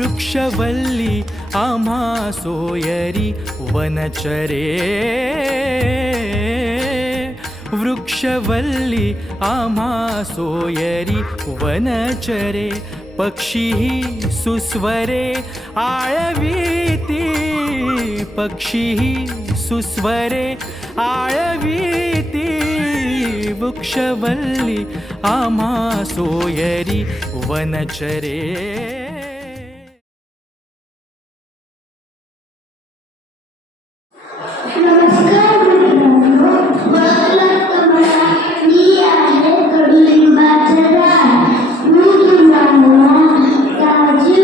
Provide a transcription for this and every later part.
वृक्षवल्ली आम्हा सोयरी वनचरे, वृक्षवल्ली आम्हा सोयरी वनचरे, पक्षीही सुस्वरे आळवीती, पक्षीही सुस्वरे आळवीती, वृक्षवल्ली आम्हा सोयरी वनचरे. नमस्कार मित्रांनो, मी आहे कडुलिंबाचे झाड. मी तुम्हाला ताजी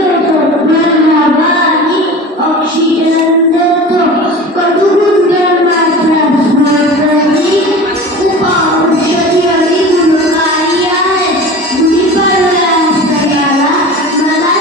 हवा आणि ऑक्सिजन देतो. कडू गुणधर्मांची खूप औषधी आणि गुणकारी आहे. मी पाहिलं असताना मला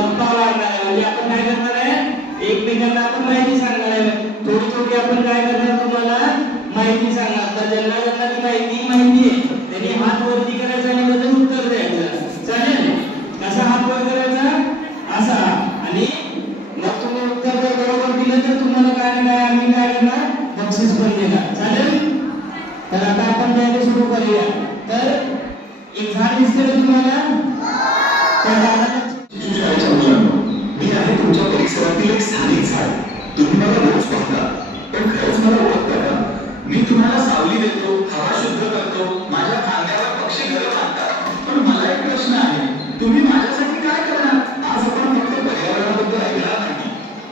गप्पा मारणार आहे. म्हणजे आपण काय करणार आहे, एकमेकांना आपण माहिती सांगणार आहे. थोडी थोडी आपण काय करणार, तुम्हाला माहिती सांगणार. तर ज्यांना ज्यांना ती माहिती आहे त्यांनी हात वरती करायचा आणि त्याचं उत्तर द्यायचं. चालेल? कसा हात वर करायचा, असा. आणि मग तुम्ही उत्तर जर बरोबर दिलं तर तुम्हाला काय ना काय आम्ही काय करणार, बक्षीस पण देणार. चालेल? तर आता आपण तयारी सुरू करूया. तर एक झाड दिसते ना तुम्हाला, त्या झाडाला शाळेच्या मुलांनो, मी आहे तुमच्या परिसरातील एक स्थानिक झाड. तुम्ही मला रोज पाहता, पण खरंच मला ओळखता का? मी तुम्हाला सावली देतो, हवा शुद्ध करतो, माझ्या खांद्यावर पक्षी घर बांधतात. पण मला एक प्रश्न आहे, तुम्ही माझ्यासाठी काय करणार? आज आपण फक्त पर्यावरणाबद्दल ऐकणार नाही,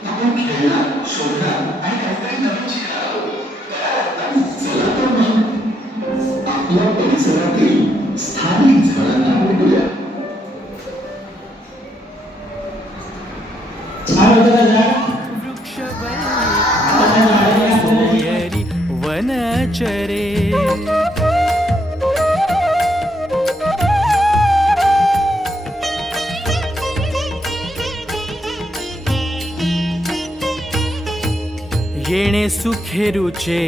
आपण खेळणार, शोधणार आणि काहीतरी नवीन शिकणार आहोत. काय वाटतं? चला तर मग आपल्या परिसरातील स्थानिक झाडांना भेटूया. छान होतं ना झाड? वृक्षवल्ली सोयरी वनचरे. येणे सुखेरुचे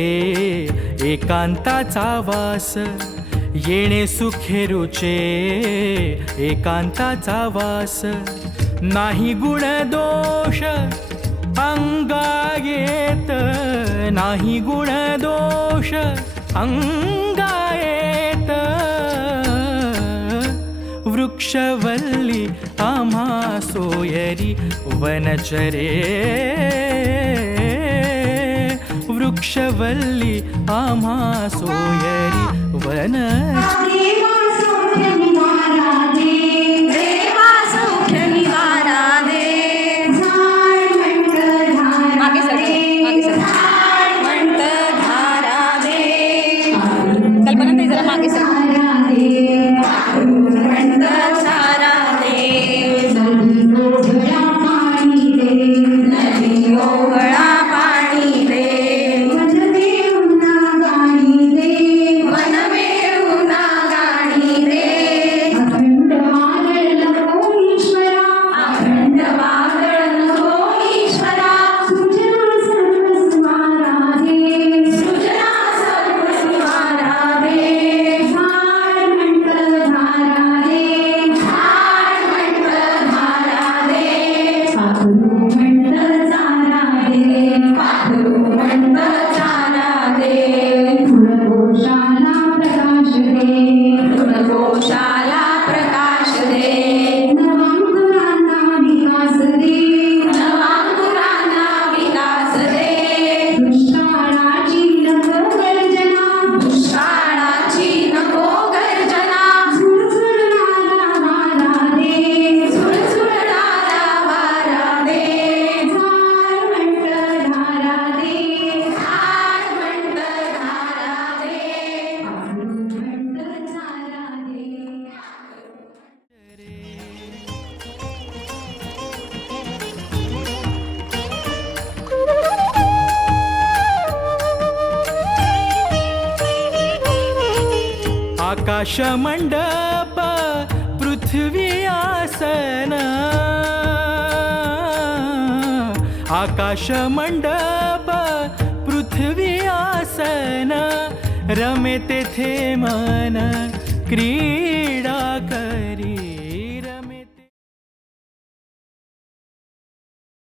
एकांताचा वास, येणे सुखेरुचे एकांताचा वास. नाही गुण दोष अंगायेत, नाही गुण दोष अंगायेत. वृक्षवल्ली आम्हा सोयरी वनचरे. वृक्षवल्ली आम्हा सोयरी वनचरे. देवा सौख्य निवारा दे, देवा सौख्य निवारा दे. झाड म्हणत धारा दे, झाड म्हणत धारा दे. कल्पना ताई जरा मागे सर. धारा दे, म्हणत धारा दे. नदी ओघळा पाणी दे, नदी ओघळा पाणी दे. मन मिळूना गाणी दे, मन मिळूना गाणी दे. अखंड वादळ नको ईश्वरा, अखंड वादळ नको ईश्वरा. सृजना सर्वस्वारा दे, सृजना सर्वस्वारा दे. झाड म्हणत धारा दे, झाड म्हणत धारा दे. पाखरू म्हणत चारा दे, पाखरू म्हणत चारा दे. फुलकोशाला प्रकाश दे, फुलकोशाला प्रकाश दे. नवांकुरांना विकास दे, नवांकुरांना विकास दे. दुष्काळाची नको गर्जना, दुष्काळाची नको गर्जना. झुळझुळणारा वारा दे, झुळझुळणारा वारा दे. झाड म्हणत धारा दे, झाड म्हणत धारा दे. पाखरू म्हणत चारा दे. आकाश मंडप पृथ्वी आसन, आकाश मंडप पृथ्वी आसन. रमे तेथे मन क्रीडा करी.